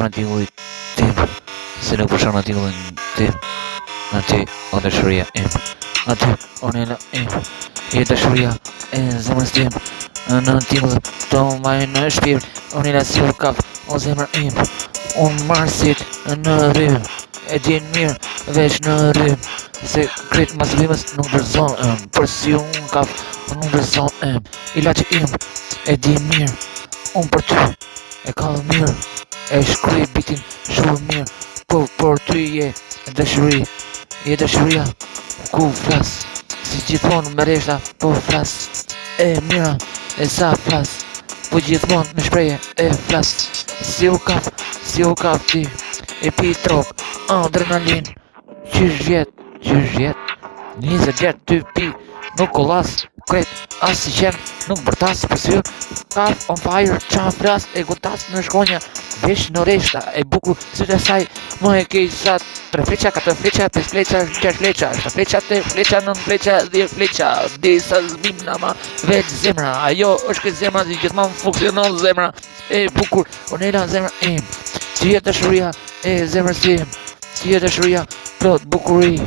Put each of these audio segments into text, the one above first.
zemra t'illit tim, se nuk përshon atillin tim, në ty o dashuria im, aty o nela im, je dashuria e zemrës tim, në tillë të maj në shpirt, o nela si u kap, o zemra im, unë marsit në rrym, e din mirë veç në rrym, se kretë mas rrymës nuk dërzon, për si unë kap, nuk dërzon, ilaçi im, e din mirë, unë për ty, e ka mirë, e shkruj bitin shumë mirë, po për ty je dashuria, ku flas, si gjithmonë me reshta, po flas, e mira, e sa flas, po gjithmonë me shpreje, e flas, si u kap ti, e pi trop, adrenalin, qysh vjet, 20 vjet ty pi, nuk kollas, kret, as si qen, nuk bërtas, për sy, kaf, on fire, qa flas, e gotas në shkonja, vesh në reshta, e bukur, sytë e saj, më e kej sa 3 fleqa, 4 fleqa, 5 fleqa, 6 fleqa, 7 fleqa, 8 fleqa, 9 fleqa, 10 fleqa, disa zbim nama, veç zemra, ajo është këtë zemra, si gjithmonë funksionon zemra, e bukur, onela zemra im, ti je dashuria e zemrës tim, ti je dashuria, plot bukuri,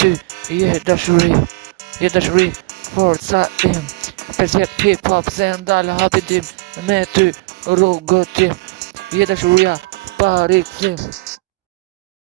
ty je dashuri, forca im, 5 vjet hip-hop se ndalë hapi tim, me ty rrugë tim, je dashuria pa rikthim.